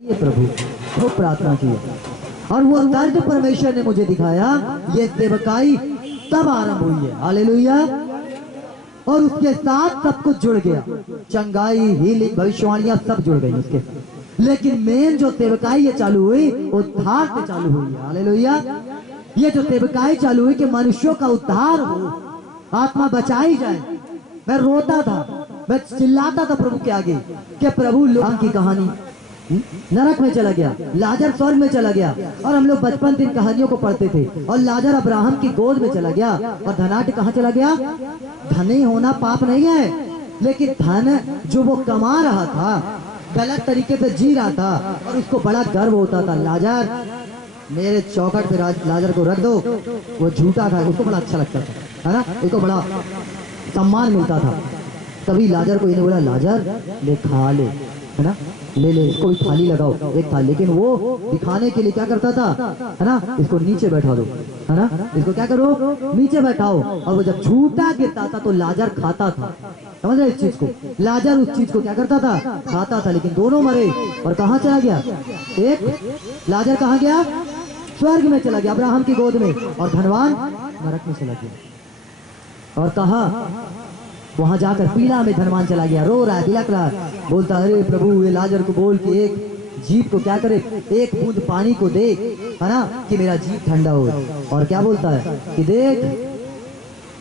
ये प्रभु खूब प्रार्थना की और वो दर्द परमेश्वर ने मुझे दिखाया। ये सेवकाई तब आरंभ हुई है, हालेलुया। और उसके साथ सब कुछ जुड़ गया, चंगाई, हीलिंग, भविष्यवाणियां सब जुड़ गई उसके। लेकिन मेन जो सेवकाई ये चालू हुई उद्धार से चालू हुई है, हालेलुया। ये जो सेवकाई चालू हुई कि मनुष्यों का उद्धार हो, आत्मा बचाई जाए। मैं रोता था, मैं चिल्लाता था प्रभु के आगे कि प्रभु लोग की कहानी नरक में चला गया, लाजर स्वर्ग में चला गया। और हम लोग बचपन दिन कहानियों को पढ़ते थे। और लाजर अब्राहम की गोद में चला गया। और धनाढ्य कहाँ चला गया? धनी होना पाप नहीं है, लेकिन धन जो वो कमा रहा था, गलत तरीके से जी रहा था और उसको बड़ा गर्व होता था। लाजर मेरे चौखट पे लाजर को रख दो, वो झूठा था, उसको बड़ा अच्छा लगता था, है ना, उसको बड़ा सम्मान मिलता था। तभी लाजर को इन्हें बोला, लाजर ले खा ले, है ना, ले ले, इसको भी थाली लगाओ, एक थाली। लेकिन वो दिखाने के लिए क्या करता था, है ना, इसको नीचे बैठा दो, है ना, इसको क्या करो, नीचे बैठाओ। और वो जब झूठा गिरता था तो लाजर खाता था, समझ रहे इस चीज को? लाजर उस चीज को क्या करता था, खाता था। लेकिन दोनों मरे। और कहाँ चला गया? एक लाजर कहाँ गया? स्वर्ग में चला गया, अब्राहम की गोद में। और धनवान नरक में चला गया। और कहा वहां जाकर पीड़ा में धनवान चला गया, रो रहा है, बिलख रहा है, बोलता अरे प्रभु ये लाजर को बोल कि एक जीव को क्या करे, एक बूंद पानी को दे, है ना, कि मेरा जीव ठंडा हो। और क्या बोलता है कि देख,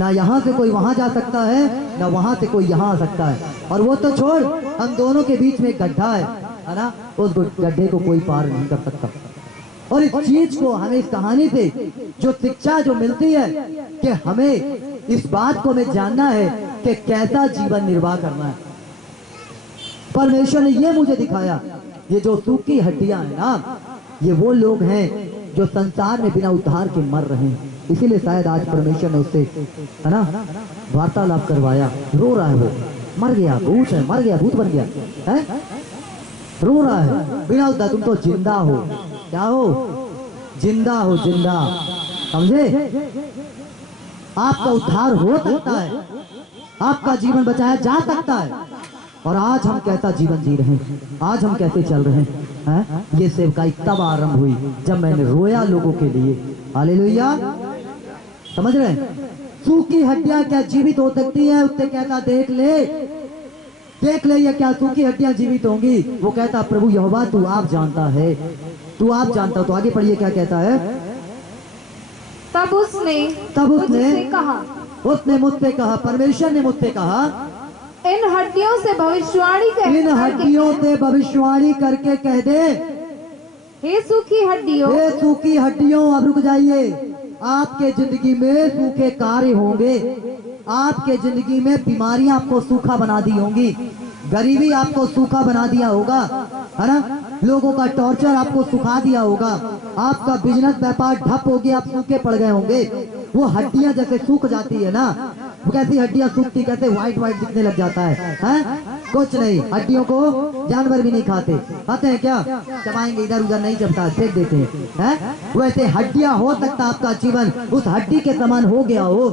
ना यहाँ से कोई वहां जा सकता है, ना वहां से कोई यहाँ आ सकता है। और वो तो छोड़, हम दोनों के बीच में एक गड्ढा है ना, उस गड्ढे को कोई पार नहीं कर सकता। और इस चीज को हमें, इस कहानी से जो शिक्षा जो मिलती है कि हमें इस बात को हमें जानना है कि कैसा जीवन निर्वाह करना है। परमेश्वर ने ये मुझे दिखाया, ये जो सूखी हड्डियां हैं ना, ये वो लोग हैं जो संसार में बिना उद्धार के मर रहे हैं। इसीलिए शायद आज परमेश्वर ने उससे, है ना, वार्तालाप करवाया। रो रहा है, वो मर गया, भूत है, मर गया, भूत बन गया है, रो रहा है बिना उद्धार। तुम तो जिंदा हो, क्या हो? जिंदा हो, जिंदा, समझे? आपका उद्धार हो सकता है, आपका जीवन बचाया जा सकता है। और आज हम कैसा जीवन जी रहे हैं, आज हम कैसे चल रहे हैं? ये सेवकाई तब आरंभ हुई जब मैंने रोया लोगों के लिए, हालेलुया। समझ रहे हैं? सूखी हड्डियां क्या जीवित हो सकती है? उससे कहता देख ले, देख ले, ये क्या सूखी हड्डियां जीवित होंगी? वो कहता प्रभु यहोवा तू आप जानता है, तू आप जानता हो। तो आगे पढ़िए क्या कहता है? तब उसने कहा, उसने मुझसे कहा, परमेश्वर ने मुझसे कहा, इन हड्डियों से भविष्यवाणी कर, इन हड्डियों से भविष्यवाणी करके कह दे, हे सूखी हड्डियों, हे सूखी हड्डियों, अब रुक जाइए। आपके जिंदगी में सूखे कार्य होंगे, आपके जिंदगी में बीमारियां आपको सूखा बना दी होंगी, गरीबी आपको सूखा बना दिया होगा, है ना, लोगों का टॉर्चर आपको सुखा दिया होगा, आपका बिजनेस व्यापार ठप हो गया, आप सूखे पड़ गए होंगे। वो हड्डियां जैसे सूख जाती है ना, वो कैसी हड्डियां सूखती, कैसे व्हाइट व्हाइट दिखने लग जाता है? कुछ नहीं, हड्डियों को जानवर भी नहीं खाते, खाते हैं क्या? चबाएंगे, इधर उधर नहीं चबता, फेंक देते हैं। वैसे हड्डियां, हो सकता आपका जीवन उस हड्डी के समान हो गया हो,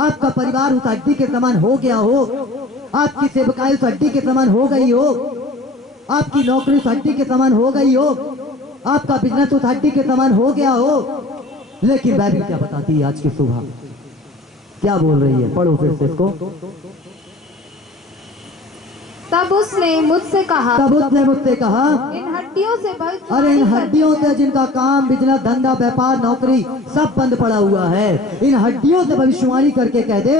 आपका परिवार उस हड्डी के समान हो गया हो, आपकी सेवकाई उस हड्डी के समान हो गई हो, आपकी नौकरी उस हड्डी के समान हो गई हो, आपका बिजनेस उस हड्डी के समान हो गया हो। लेकिन बाइबल क्या बताती है आज की सुबह, क्या बोल रही है? पढ़ो फिर से इसको। तब उसने मुझसे कहा, इन हड्डियों से अरे इन हड्डियों से जिनका काम, बिजनेस, धंधा, व्यापार, नौकरी सब बंद पड़ा हुआ है, इन हड्डियों से भविष्यवाणी करके कह दे,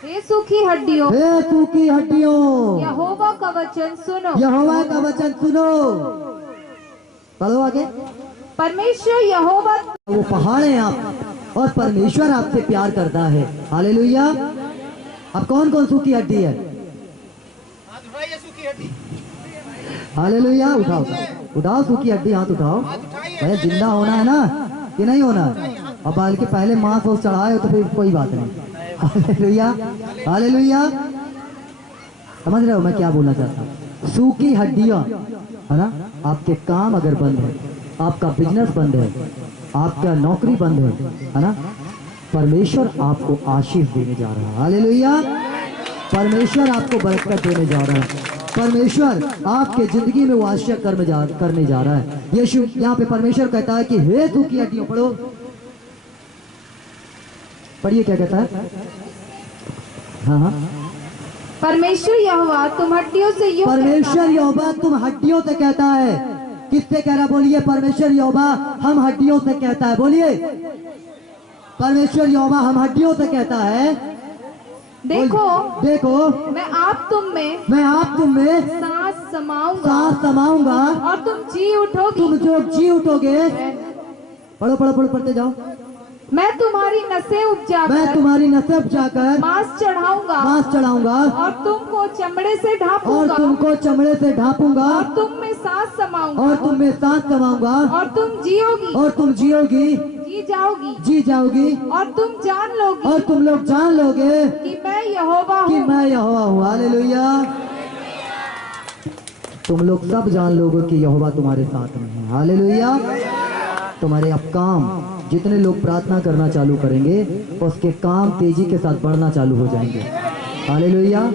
हे सूखी हड्डियों, हे सूखी हड्डियों, यहोवा का वचन सुनो, यहोवा का वचन सुनो। पढ़ो आगे। परमेश्वर यहोवा, वो पहाड़ है आप, और परमेश्वर आपसे प्यार करता है, हालेलुया। अब कौन कौन सूखी हड्डी है? हालेलुया, उठाओ उठाओ सूखी हड्डी, हाथ उठाओ। भैया जिंदा होना है ना कि नहीं होना? अब बल्कि पहले मांस और चढ़ाए तो फिर कोई बात नहीं। Hallelujah, hallelujah. समझ रहे हो मैं क्या बोलना चाहता हूँ? सूखी हड्डियां, है ना, आपके काम अगर बंद है, आपका बिजनेस बंद है, आपका नौकरी बंद है ना, परमेश्वर आपको आशीष देने जा रहा है, हालेलुया। परमेश्वर आपको बरकत देने जा रहा है। परमेश्वर आपके जिंदगी में वो आश्चर्य करने जा रहा है। यीशु यहाँ पे परमेश्वर कहता है कि हे तू की हड्डियों, पढ़ो, पढ़िए क्या कहता है। हाँ हाँ, परमेश्वर यहोवा तुम हड्डियों से यूं परमेश्वर यहोवा तुम हड्डियों से कहता है। किससे कह रहा, बोलिए। परमेश्वर यहोवा हम हड्डियों से कहता है, बोलिए। परमेश्वर यहोवा हम हड्डियों से कहता है, देखो देखो मैं आप तुम में सांस समाऊंगा सांस समाऊंगा और तुम जी उठोगी। तुम जो जी उठोगे, पढ़ो पढ़ो पढ़ो, पढ़ते जाओ। मैं तुम्हारी नसें मैं उपजाकर तुम्हारी नसें उपजाकर मांस चढ़ाऊंगा चढ़ाऊंगा और तुमको चमड़े से और ढांपूंगा तुमको चमड़े से ढांपूंगा और तुम में सांस समाऊंगा और तुम में सांस समाऊंगा और तुम जियोगी और तुम जियोगी, जी जाओगी जी जाओगी और तुम जान लोगी और तुम लोग जान लोगे कि मैं यहोवा कि हूँ। मैं यहोवा हूँ। हालेलुया। तुम लोग सब जान लोगे कि यहोवा तुम्हारे साथ में है। हालेलुया। तुम्हारे अब काम, जितने लोग प्रार्थना करना चालू करेंगे उसके काम तेजी के साथ बढ़ना चालू हो जाएंगे। हालेलुया।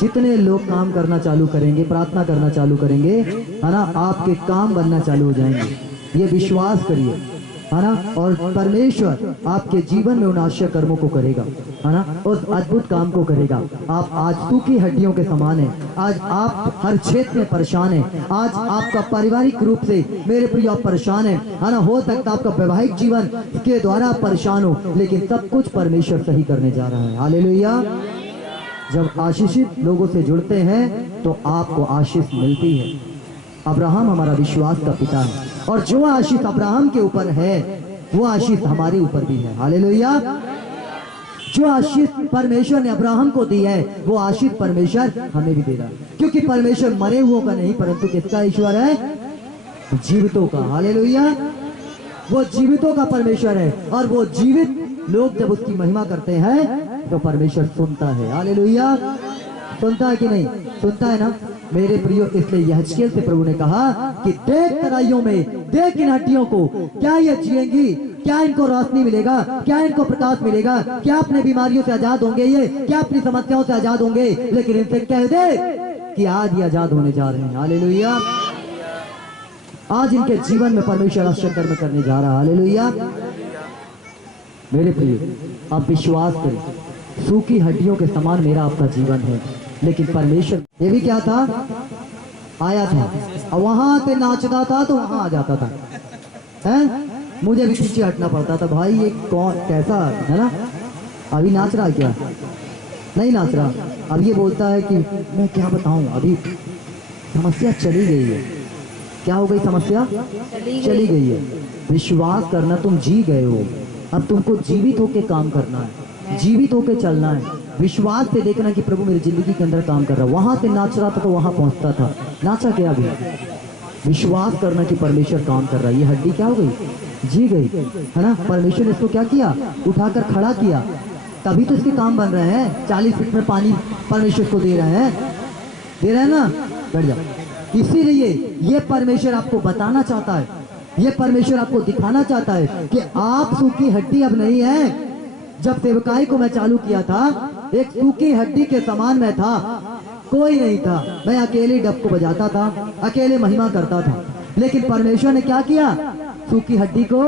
जितने लोग काम करना चालू करेंगे, प्रार्थना करना चालू करेंगे, है ना, आपके काम बनना चालू हो जाएंगे। ये विश्वास करिए, है ना। और परमेश्वर आपके जीवन में उन आश्चर्य कर्मों को करेगा, है ना, उस अद्भुत काम को करेगा। आप आज सूखी हड्डियों के समान हैं। आज आप हर क्षेत्र में परेशान हैं। आज आपका पारिवारिक रूप से मेरे प्रिय आप परेशान हैं, है ना। हो सकता है आपका वैवाहिक जीवन के द्वारा आप परेशान हो, लेकिन सब कुछ परमेश्वर सही करने जा रहा है। हालेलुया। जब आशीषित लोगों से जुड़ते हैं तो आपको आशीष मिलती है। अब्राहम हमारा विश्वास का पिता है, और जो आशीष अब्राहम के ऊपर है वो आशीष हमारे ऊपर भी है। हालेलुया। जो आशीष परमेश्वर ने अब्राहम को दी है वो आशीष परमेश्वर हमें भी दे रहा है, क्योंकि परमेश्वर मरे हुओं का नहीं परंतु किसका ईश्वर है, जीवितों का। हालेलुया। वो जीवितों का परमेश्वर है, और वो जीवित लोग जब उसकी महिमा करते हैं तो परमेश्वर सुनता है। हालेलुया। सुनता है कि नहीं? सुनता है ना मेरे प्रियो। इसलिए यहजकेल से प्रभु ने कहा कि देख तराइयों में, देख इन हड्डियों को, क्या ये जिएंगी? क्या इनको रोशनी मिलेगा? क्या इनको प्रकाश मिलेगा? क्या अपने बीमारियों से आजाद होंगे? ये क्या अपनी समस्याओं से आजाद होंगे? लेकिन इनसे कह दे कि आज ये आजाद होने जा रहे हैं। हालेलुया। आज इनके जीवन में परमेश्वर आश्चर्य कर्म करने जा रहा है। हालेलुया। मेरे प्रिय आप विश्वास करें, सूखी हड्डियों के समान मेरा आपका जीवन है, लेकिन परमेश्वर ये भी क्या था, आया था और वहां से नाचता था तो वहां आ जाता था, हैं? मुझे भी पीछे हटना पड़ता था, भाई ये कौन कैसा है ना। अभी नाच रहा क्या? नहीं नाच रहा। अब ये बोलता है कि मैं क्या बताऊं, अभी समस्या चली गई है। क्या हो गई? समस्या चली गई है। विश्वास करना, तुम जी गए हो, अब तुमको जीवित होके काम करना है, जीवित होके चलना है। विश्वास से देखना कि प्रभु मेरी जिंदगी के अंदर काम कर रहा है। वहां से नाच रहा था तो वहां पहुंचता था, नाचा क्या? अभी विश्वास करना कि परमेश्वर काम कर रहा है। ये हड्डी क्या हो गई? जी गई, है ना। परमेश्वर ने इसको क्या किया? उठाकर खड़ा किया, तभी तो इसके काम बन रहे हैं। 40 फीट में पानी परमेश्वर को दे रहे हैं ना। बैठ जाओ। इसीलिए ये परमेश्वर आपको बताना चाहता है, ये परमेश्वर आपको दिखाना चाहता है कि आप सूखी हड्डी अब नहीं है। जब सेवकाई को मैं चालू किया था, एक सूखी हड्डी के समान मैं था, कोई नहीं था। मैं अकेले डब को बजाता था, अकेले महिमा करता था, लेकिन परमेश्वर ने क्या किया? सूखी हड्डी को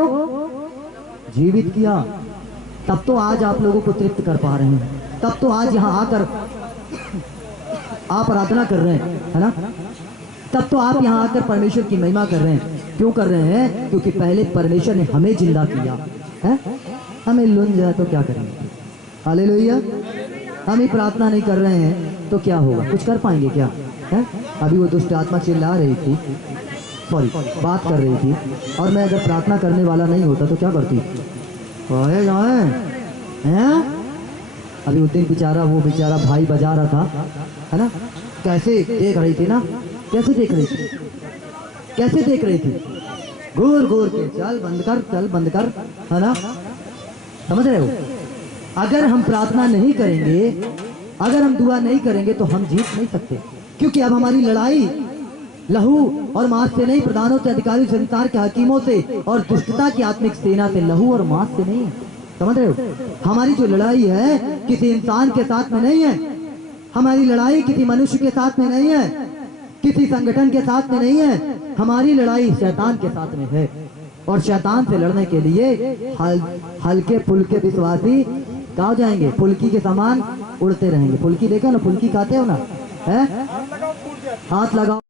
जीवित किया। तब तो आज आप लोगों को तृप्त कर पा रहे हैं, तब तो आज यहाँ आकर आप आराधना कर रहे हैं, है ना। तब तो आप यहाँ आकर परमेश्वर की महिमा कर रहे हैं। क्यों कर रहे हैं? क्योंकि पहले परमेश्वर ने हमें जिंदा किया है। हमें लुन जाए तो क्या करेंगे? हालेलुया। हम ही प्रार्थना नहीं कर रहे हैं तो क्या होगा? कुछ कर पाएंगे क्या? है? अभी वो दुष्ट आत्मा चिल्ला रही थी, सॉरी बात कर रही थी, और मैं अगर प्रार्थना करने वाला नहीं होता तो क्या करती? हैं? अभी उस दिन वो बेचारा भाई बजा रहा था, है ना। कैसे देख रही थी ना, कैसे देख रही थी, कैसे देख रही थी? घूर घूर के, चल बंद कर, चल बंद कर, है ना। समझ रहे हो? अगर हम प्रार्थना नहीं करेंगे, अगर हम दुआ नहीं करेंगे तो हम जीत नहीं सकते, क्योंकि अब हमारी लड़ाई लहू और मांस से नहीं, प्रधानों से, अधिकारियों, संसार के हकीमों से और दुष्टता की आत्मिक सेना से, लहू और मांस से नहीं। समझ रहे हो? हमारी जो लड़ाई है किसी इंसान के साथ में नहीं है, हमारी लड़ाई किसी मनुष्य के साथ में नहीं है, किसी संगठन के साथ में नहीं है, हमारी लड़ाई शैतान के साथ में है। और शैतान से लड़ने के लिए हल्के फुल्के विश्वासी क्या हो जाएंगे, फुल्की के समान उड़ते रहेंगे। फुल्की देखो ना, फुल्की खाते हो ना, है, हाथ लगाओ।